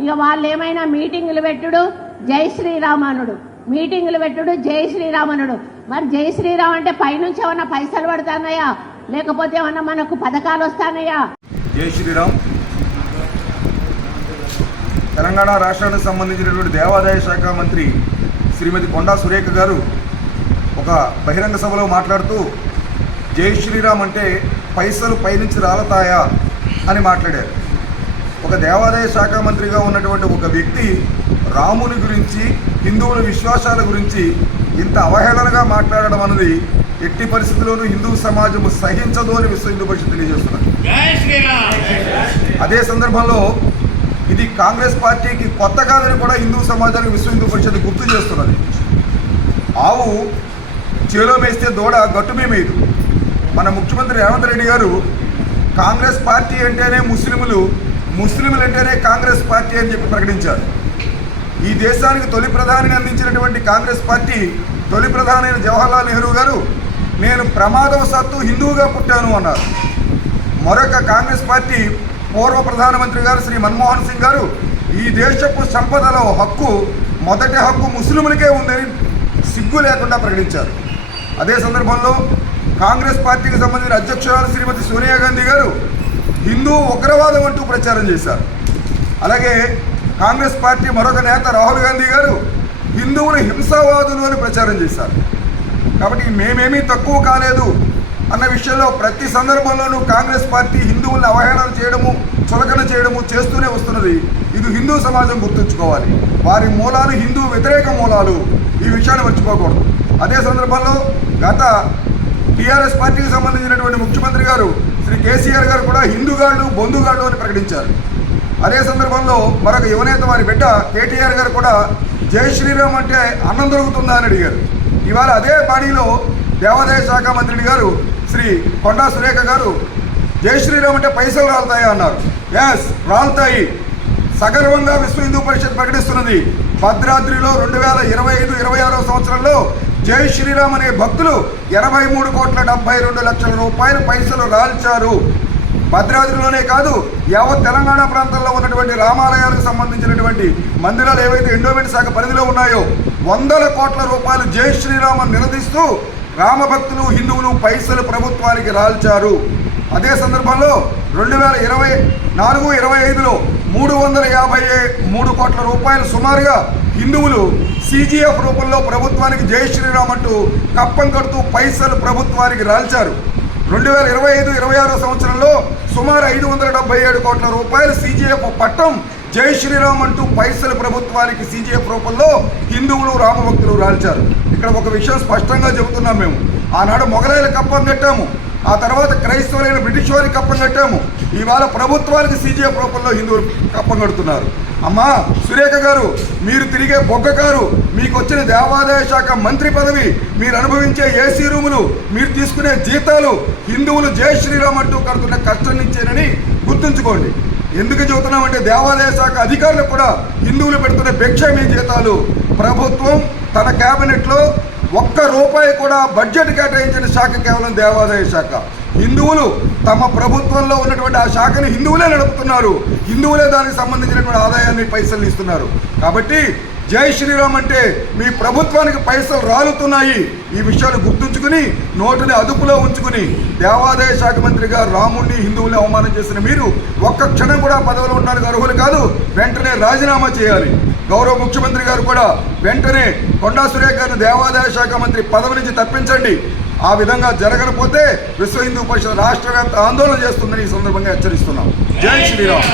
ఇక వాళ్ళు ఏమైనా మీటింగులు పెట్టుడు జై శ్రీరామనుడు, మీటింగులు పెట్టుడు జై శ్రీరామనుడు. మరి జై శ్రీరామ్ అంటే పైనుంచి ఏమన్నా పైసలు పడుతున్నాయా, లేకపోతే ఏమన్నా మనకు పథకాలు వస్తానయా? జై శ్రీరామ్. తెలంగాణ రాష్ట్రానికి సంబంధించినటువంటి దేవాదాయ శాఖ మంత్రి శ్రీమతి కొండా సురేఖ గారు ఒక బహిరంగ సభలో మాట్లాడుతూ జై శ్రీరామ్ అంటే పైసలు పైనుంచి రాలతాయా అని మాట్లాడారు. ఒక దేవాదాయ శాఖ మంత్రిగా ఉన్నటువంటి ఒక వ్యక్తి రాముని గురించి, హిందువుల విశ్వాసాల గురించి ఇంత అవహేళనగా మాట్లాడడం అన్నది ఎట్టి పరిస్థితుల్లోనూ హిందూ సమాజం సహించదు అని విశ్వ హిందూ పరిషత్ తెలియజేస్తున్నారు. అదే సందర్భంలో ఇది కాంగ్రెస్ పార్టీకి కొత్త కాదని కూడా హిందూ సమాజానికి విశ్వ హిందూ పరిషత్ గుర్తు చేస్తున్నది. ఆవు చేలో మేస్తే దూడ గట్టు మేమేదు. మన ముఖ్యమంత్రి రేవంత్ రెడ్డి గారు కాంగ్రెస్ పార్టీ అంటేనే ముస్లింలు అంటేనే కాంగ్రెస్ పార్టీ అని చెప్పి ప్రకటించారు. ఈ దేశానికి తొలి ప్రధానిని అందించినటువంటి కాంగ్రెస్ పార్టీ తొలి ప్రధాని అయిన జవహర్లాల్ నెహ్రూ గారు నేను ప్రమాదవశాత్తు హిందువుగా పుట్టాను అన్నారు. మరొక కాంగ్రెస్ పార్టీ పూర్వ ప్రధానమంత్రి గారు శ్రీ మన్మోహన్ సింగ్ గారు ఈ దేశపు సంపదలో మొదటి హక్కు ముస్లింలకే ఉందని సిగ్గు లేకుండా ప్రకటించారు. అదే సందర్భంలో కాంగ్రెస్ పార్టీకి సంబంధించిన అధ్యక్షురాలు శ్రీమతి సోనియా గాంధీ గారు హిందూ ఉగ్రవాదం అంటూ ప్రచారం చేశారు. అలాగే కాంగ్రెస్ పార్టీ మరొక నేత రాహుల్ గాంధీ గారు హిందువులు హింసావాదులు అని ప్రచారం చేశారు. కాబట్టి మేమేమీ తక్కువ కాలేదు అన్న విషయంలో ప్రతి సందర్భంలోనూ కాంగ్రెస్ పార్టీ హిందువులను అవహేళన చేయడము, చులకన చేయడము చేస్తూనే వస్తున్నది. ఇది హిందూ సమాజం గుర్తుంచుకోవాలి. వారి మూలాలు హిందూ వ్యతిరేక మూలాలు, ఈ విషయాన్ని మర్చిపోకూడదు. అదే సందర్భంలో గత టీఆర్ఎస్ పార్టీకి సంబంధించినటువంటి ముఖ్యమంత్రి గారు శ్రీ కేసీఆర్ గారు కూడా హిందూగాళ్ళు బొందుగాళ్ళు అని ప్రకటించారు. అదే సందర్భంలో మరొక యువనేత వారి బిడ్డ కేటీఆర్ గారు కూడా జై శ్రీరామ్ అంటే అన్నం దొరుకుతుందా అని అడిగారు. ఇవాళ అదే బాడీలో దేవాదాయ శాఖ మంత్రి గారు శ్రీ కొండా సురేఖ గారు జై శ్రీరామ్ అంటే పైసలు రాలుతాయా అన్నారు. ఎస్, రాలుతాయి. సగర్వంగా విశ్వ హిందూ పరిషత్ ప్రకటిస్తున్నది. భద్రాద్రిలో 2025-26 సంవత్సరంలో జై శ్రీరామ్ అనే భక్తులు 83,72,00,000 రూపాయల పైసలు రాల్చారు. భద్రాద్రిలోనే కాదు, యావత్ తెలంగాణ ప్రాంతంలో ఉన్నటువంటి రామాలయాలకు సంబంధించినటువంటి మందిరాలు ఏవైతే ఎండోమెంట్ శాఖ పరిధిలో ఉన్నాయో 100 కోట్ల రూపాయలు జై శ్రీరామ్ అని నిలదీస్తూ రామభక్తులు, హిందువులు పైసలు ప్రభుత్వానికి రాల్చారు. అదే సందర్భంలో 2024-25లో 353 కోట్ల రూపాయలు సుమారుగా హిందువులు CGF రూపంలో ప్రభుత్వానికి జై శ్రీరామ్ అంటూ కప్పం కడుతూ పైసలు ప్రభుత్వానికి రాల్చారు. 2025-26 సంవత్సరంలో సుమారు 577 కోట్ల రూపాయలు CGF పట్టం జై శ్రీరామ్ అంటూ పైసలు ప్రభుత్వానికి CGF రూపంలో హిందువులు, రామభక్తులు రాల్చారు. ఇక్కడ ఒక విషయం స్పష్టంగా చెబుతున్నాం. మేము ఆనాడు మొఘలాయల కప్పం కట్టాము, ఆ తర్వాత క్రైస్తవులైన బ్రిటిష్ వారికి కప్పం కట్టాము. ఇవాళ ప్రభుత్వానికి CGF రూపంలో హిందువులు కప్పం కడుతున్నారు. అమ్మా సురేఖ గారు, మీరు తిరిగే బొగ్గ కారు, మీకు వచ్చిన దేవాదాయ శాఖ మంత్రి పదవి, మీరు అనుభవించే ఏసీ రూములు, మీరు తీసుకునే జీతాలు హిందువులు జై శ్రీరామ్ అంటూ కడుతున్న కష్టం నుంచేనని గుర్తుంచుకోండి. ఎందుకు చెబుతున్నామంటే దేవాదాయ శాఖ అధికారులకు కూడా హిందువులు పెడుతున్న భిక్ష మీ జీతాలు. ప్రభుత్వం తన క్యాబినెట్లో ₹1 కూడా బడ్జెట్ కేటాయించిన శాఖ కేవలం దేవాదాయ శాఖ. హిందువులు తమ ప్రభుత్వంలో ఉన్నటువంటి ఆ శాఖని హిందువులే నడుపుతున్నారు. హిందువులే దానికి సంబంధించినటువంటి ఆదాయాన్ని పైసలు ఇస్తున్నారు. కాబట్టి జై శ్రీరామ్ అంటే మీ ప్రభుత్వానికి పైసలు రాలుతున్నాయి. ఈ విషయాలు గుర్తుంచుకుని నోటిని అదుపులో ఉంచుకుని దేవాదాయ శాఖ మంత్రిగా రాముడిని, హిందువుల్ని అవమానం చేసిన మీరు ఒక్క క్షణం కూడా పదవిలో ఉండడానికి అర్హులు కాదు. వెంటనే రాజీనామా చేయాలి. గౌరవ ముఖ్యమంత్రి గారు కూడా వెంటనే కొండా సురేఖ గారిని దేవాదాయ శాఖ మంత్రి పదవి నుంచి తప్పించండి. ఆ విధంగా జరగకపోతే విశ్వ హిందూ పరిషత్ రాష్ట్ర వ్యాప్త ఆందోళన చేస్తుందని ఈ సందర్భంగా హెచ్చరిస్తున్నాం. జై శ్రీరామ్.